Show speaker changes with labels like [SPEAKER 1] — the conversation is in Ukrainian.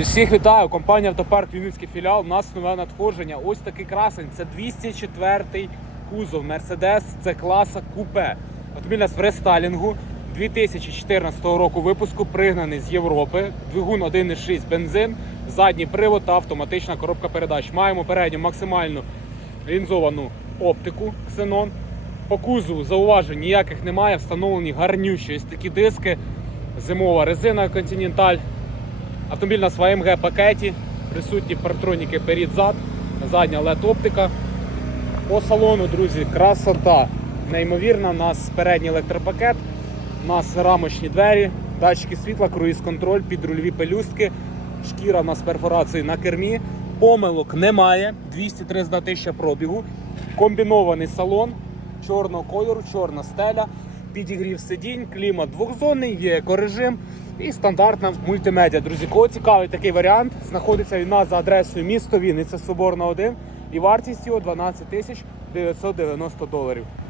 [SPEAKER 1] Друзі, всіх вітаю! Компанія Автопарк Вінницький філіал. У нас нове надходження. Ось такий красень. Це 204-й кузов Mercedes, це класа купе. Автомобіль нас в рестайлінгу 2014 року випуску, пригнаний з Європи. Двигун 1,6 бензин, задній привод та автоматична коробка передач. Маємо передню максимальну лінзовану оптику Xenon. По кузову зауважень ніяких немає. Встановлені гарнющі ось такі диски. Зимова резина Continental. Автомобіль у нас в AMG пакеті, присутні партроніки перед-зад, задня LED оптика. По салону, друзі, красота. Неймовірна, у нас передній електропакет, у нас рамочні двері, датчики світла, круїз-контроль, підрульові пелюстки, шкіра у нас з перфорацією на кермі. Помилок немає, 231 тисяча пробігу. Комбінований салон чорного кольору, чорна стеля, підігрів сидінь, клімат двохзонний, є екорежим і стандартна мультимедіа. Друзі, кого цікавий такий варіант, знаходиться він нас за адресою місто Вінниця Соборна 1 і вартість його 12 тисяч 990 доларів.